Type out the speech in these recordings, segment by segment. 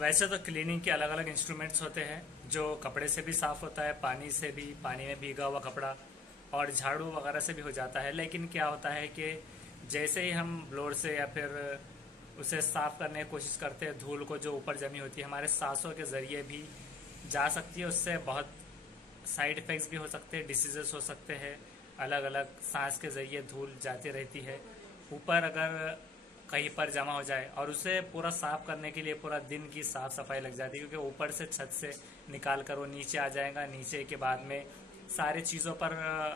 वैसे तो क्लीनिंग के अलग अलग इंस्ट्रूमेंट्स होते हैं जो कपड़े से भी साफ़ होता है, पानी से भी, पानी में भीगा हुआ कपड़ा और झाड़ू वगैरह से भी हो जाता है। लेकिन क्या होता है कि जैसे ही हम ब्लोअर से या फिर उसे साफ़ करने की कोशिश करते हैं, धूल को जो ऊपर जमी होती है हमारे सांसों के ज़रिए भी जा सकती है। उससे बहुत साइड इफ़ेक्ट्स भी हो सकते हैं, डिसीजेस हो सकते हैं। अलग अलग सांस के ज़रिए धूल जाती रहती है ऊपर, अगर कहीं पर जमा हो जाए और उसे पूरा साफ करने के लिए पूरा दिन की साफ सफाई लग जाती है, क्योंकि ऊपर से छत से निकाल कर वो नीचे आ जाएगा, नीचे के बाद में सारी चीज़ों पर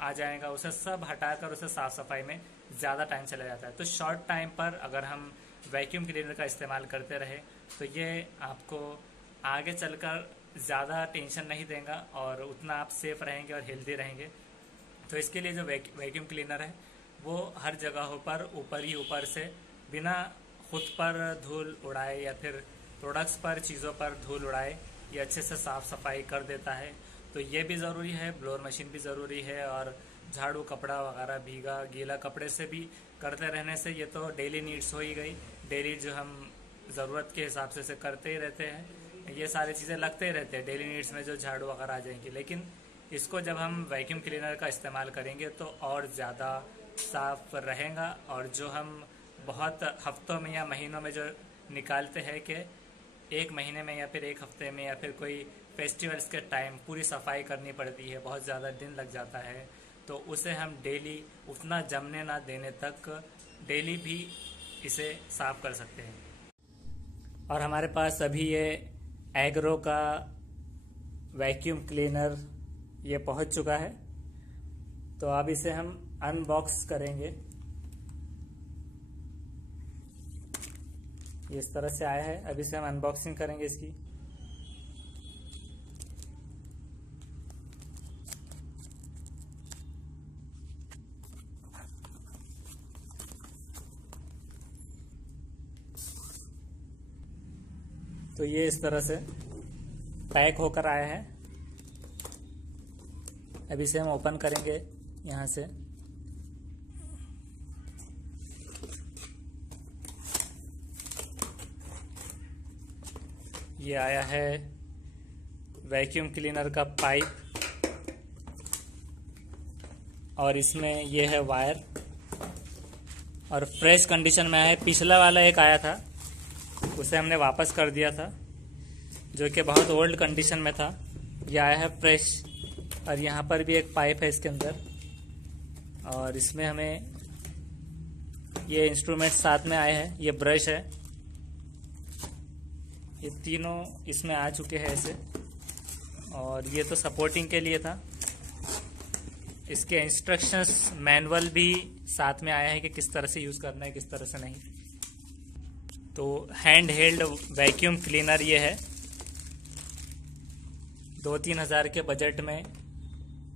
आ जाएगा, उसे सब हटाकर उसे साफ सफाई में ज़्यादा टाइम चला जाता है। तो शॉर्ट टाइम पर अगर हम वैक्यूम क्लीनर का इस्तेमाल करते रहे तो ये आपको आगे चलकर ज़्यादा टेंशन नहीं देगा और उतना आप सेफ रहेंगे और हेल्दी रहेंगे। तो इसके लिए जो वैक्यूम क्लीनर है वो हर जगहों पर ऊपर ही ऊपर से बिना खुद पर धूल उड़ाए या फिर प्रोडक्ट्स पर, चीज़ों पर धूल उड़ाए ये अच्छे से साफ़ सफाई कर देता है। तो ये भी ज़रूरी है, ब्लोअर मशीन भी ज़रूरी है, और झाड़ू, कपड़ा वगैरह भीगा गीला कपड़े से भी करते रहने से ये तो डेली नीड्स हो ही गई। डेली जो हम ज़रूरत के हिसाब से करते ही रहते हैं, ये सारी चीज़ें लगते ही रहते हैं डेली नीड्स में, जो झाड़ू वगैरह आ जाएंगी। लेकिन इसको जब हम वैक्यूम क्लीनर का इस्तेमाल करेंगे तो और ज़्यादा साफ रहेगा। और जो हम बहुत हफ्तों में या महीनों में जो निकालते हैं कि एक महीने में या फिर एक हफ्ते में या फिर कोई फेस्टिवल्स के टाइम पूरी सफाई करनी पड़ती है, बहुत ज़्यादा दिन लग जाता है, तो उसे हम डेली उतना जमने ना देने तक डेली भी इसे साफ कर सकते हैं। और हमारे पास अभी ये एग्रो का वैक्यूम क्लीनर ये पहुंच चुका है, तो अब इसे हम अनबॉक्स करेंगे। ये इस तरह से आया है, अभी से हम अनबॉक्सिंग करेंगे इसकी। तो ये इस तरह से पैक होकर आया है। अभी से हम ओपन करेंगे यहाँ से। ये आया है वैक्यूम क्लीनर का पाइप, और इसमें ये है वायर, और फ्रेश कंडीशन में आया है। पिछला वाला एक आया था उसे हमने वापस कर दिया था, जो कि बहुत ओल्ड कंडीशन में था। ये आया है फ्रेश, और यहाँ पर भी एक पाइप है इसके अंदर, और इसमें हमें ये इंस्ट्रूमेंट साथ में आए हैं। ये ब्रश है, ये तीनों इसमें आ चुके हैं ऐसे, और ये तो सपोर्टिंग के लिए था। इसके इंस्ट्रक्शंस मैनुअल भी साथ में आया है कि किस तरह से यूज़ करना है, किस तरह से नहीं। तो हैंड हेल्ड वैक्यूम क्लीनर ये है, 2-3 हज़ार के बजट में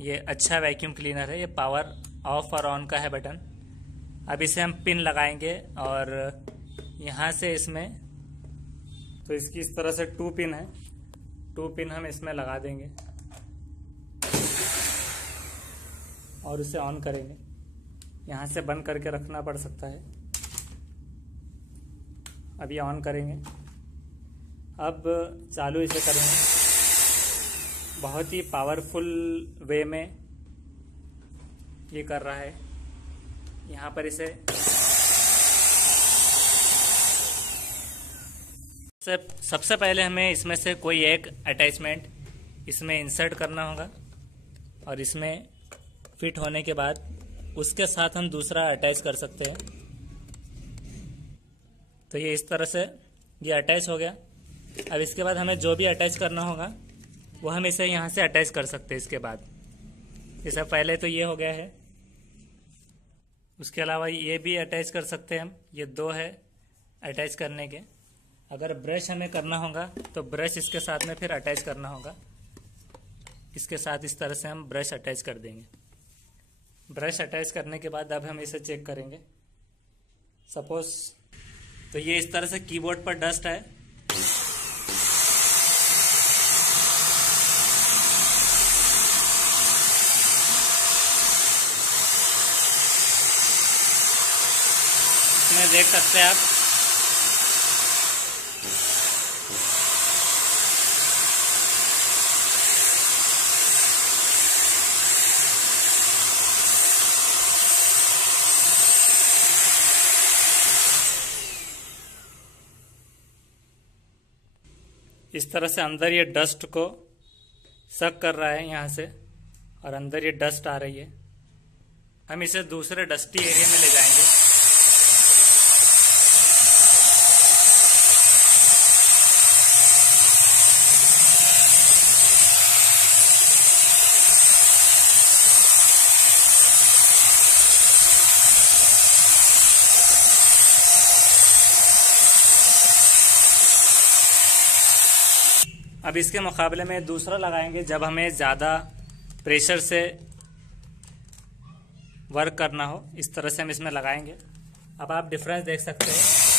ये अच्छा वैक्यूम क्लीनर है। ये पावर ऑफ और ऑन का है बटन। अब इसे हम पिन लगाएंगे, और यहाँ से इसमें, तो इसकी इस तरह से 2 पिन है, 2 पिन हम इसमें लगा देंगे और इसे ऑन करेंगे। यहाँ से बंद करके रखना पड़ सकता है। अभी ऑन करेंगे, अब चालू इसे करेंगे। बहुत ही पावरफुल वे में ये कर रहा है। यहाँ पर इसे सबसे पहले हमें इसमें से कोई एक अटैचमेंट इसमें इंसर्ट करना होगा, और इसमें फिट होने के बाद उसके साथ हम दूसरा अटैच कर सकते हैं। तो ये इस तरह से ये अटैच हो गया। अब इसके बाद हमें जो भी अटैच करना होगा वो हम इसे यहाँ से अटैच कर सकते हैं। इसके बाद इससे पहले तो ये हो गया है, उसके अलावा ये भी अटैच कर सकते हैं हम। ये 2 है अटैच करने के। अगर ब्रश हमें करना होगा तो ब्रश इसके साथ में फिर अटैच करना होगा। इसके साथ इस तरह से हम ब्रश अटैच कर देंगे। ब्रश अटैच करने के बाद अब हम इसे चेक करेंगे। सपोज तो ये इस तरह से कीबोर्ड पर डस्ट है, इसमें देख सकते हैं आप इस तरह से अंदर ये डस्ट को सक कर रहा है यहाँ से, और अंदर ये डस्ट आ रही है। हम इसे दूसरे डस्टी एरिया में ले जाएंगे। अब इसके मुकाबले में दूसरा लगाएंगे जब हमें ज़्यादा प्रेशर से वर्क करना हो। इस तरह से हम इसमें लगाएंगे। अब आप डिफरेंस देख सकते हैं।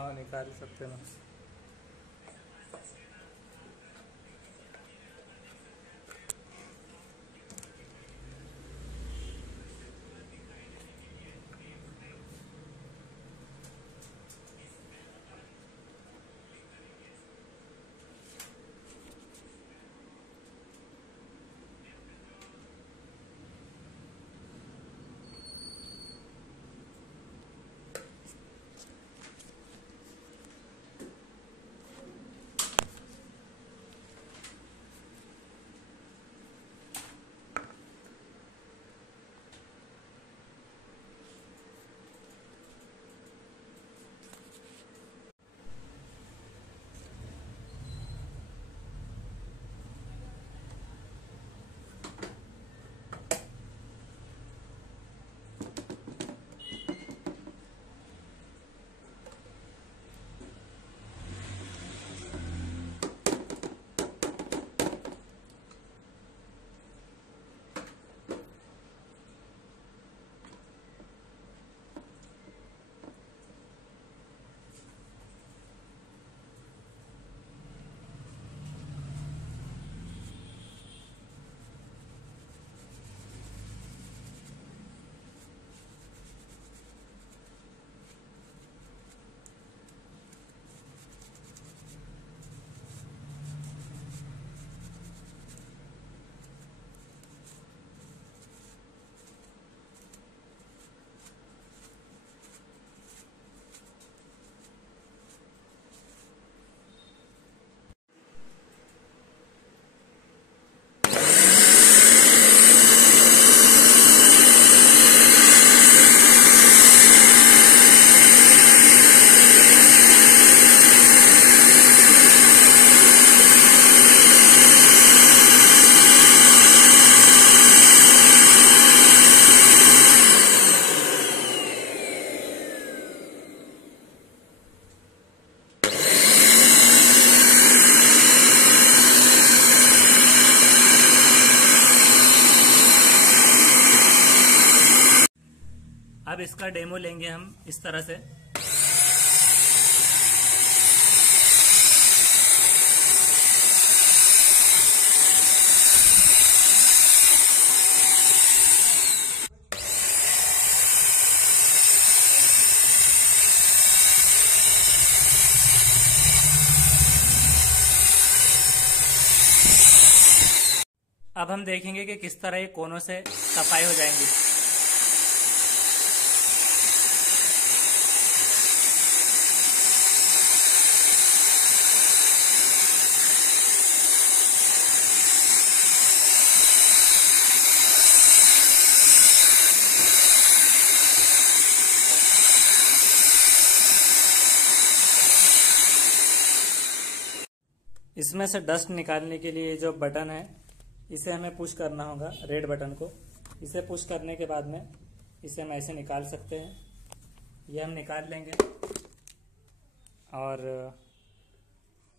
हाँ, निकाल सकते हैं। अब इसका डेमो लेंगे हम इस तरह से। अब हम देखेंगे कि किस तरह ये कोनों से सफाई हो जाएंगी। इसमें से डस्ट निकालने के लिए जो बटन है इसे हमें पुश करना होगा, रेड बटन को। इसे पुश करने के बाद में इसे हम ऐसे निकाल सकते हैं। ये हम निकाल लेंगे और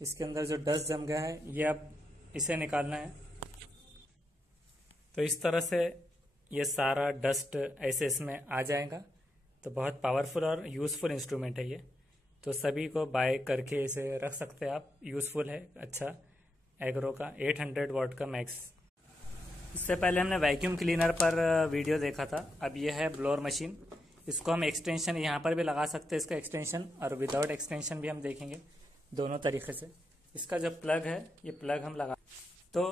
इसके अंदर जो डस्ट जम गया है ये अब इसे निकालना है। तो इस तरह से ये सारा डस्ट ऐसे इसमें आ जाएगा। तो बहुत पावरफुल और यूज़फुल इंस्ट्रूमेंट है ये। तो सभी को बाय करके इसे रख सकते हैं आप, यूज़फुल है, अच्छा। एग्रो का 800 वाट का मैक्स। इससे पहले हमने वैक्यूम क्लीनर पर वीडियो देखा था। अब यह है ब्लोअर मशीन। इसको हम एक्सटेंशन यहाँ पर भी लगा सकते हैं, इसका एक्सटेंशन, और विदाउट एक्सटेंशन भी हम देखेंगे दोनों तरीके से। इसका जो प्लग है ये प्लग हम लगा, तो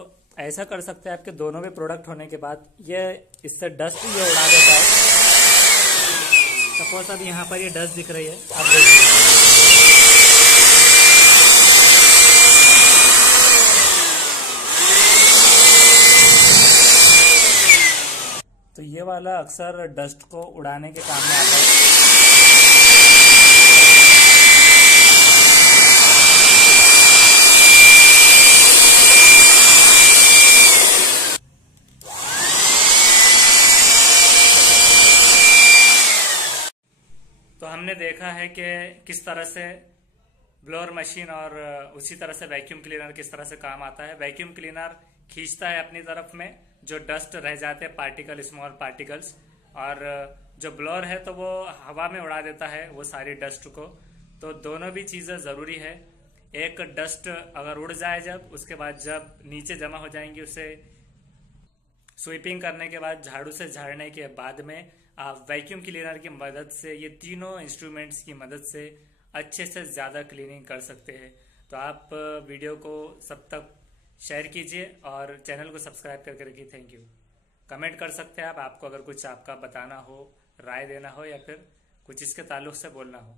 ऐसा कर सकते हैं आपके दोनों भी प्रोडक्ट होने के बाद ये इससे डस्ट ये उड़ा देता है। सपोज अब यहाँ पर ये डस्ट दिख रही है, आप देखिए। तो ये वाला अक्सर डस्ट को उड़ाने के काम में आता है। तो हमने देखा है कि किस तरह से ब्लोअर मशीन और उसी तरह से वैक्यूम क्लीनर किस तरह से काम आता है। वैक्यूम क्लीनर खींचता है अपनी तरफ में जो डस्ट रह जाते हैं, पार्टिकल, स्मॉल पार्टिकल्स, और जो ब्लोअर है तो वो हवा में उड़ा देता है वो सारी डस्ट को। तो दोनों भी चीज़ें ज़रूरी है। एक डस्ट अगर उड़ जाए जब, उसके बाद जब नीचे जमा हो जाएंगी, उसे स्वीपिंग करने के बाद, झाड़ू से झाड़ने के बाद में आप वैक्यूम क्लीनर की मदद से, ये तीनों इंस्ट्रूमेंट्स की मदद से अच्छे से ज़्यादा क्लीनिंग कर सकते हैं। तो आप वीडियो को सब तक शेयर कीजिए और चैनल को सब्सक्राइब करके रखिए। Thank you. कमेंट कर सकते हैं आप, आपको अगर कुछ आपका बताना हो, राय देना हो, या फिर कुछ इसके ताल्लुक से बोलना हो।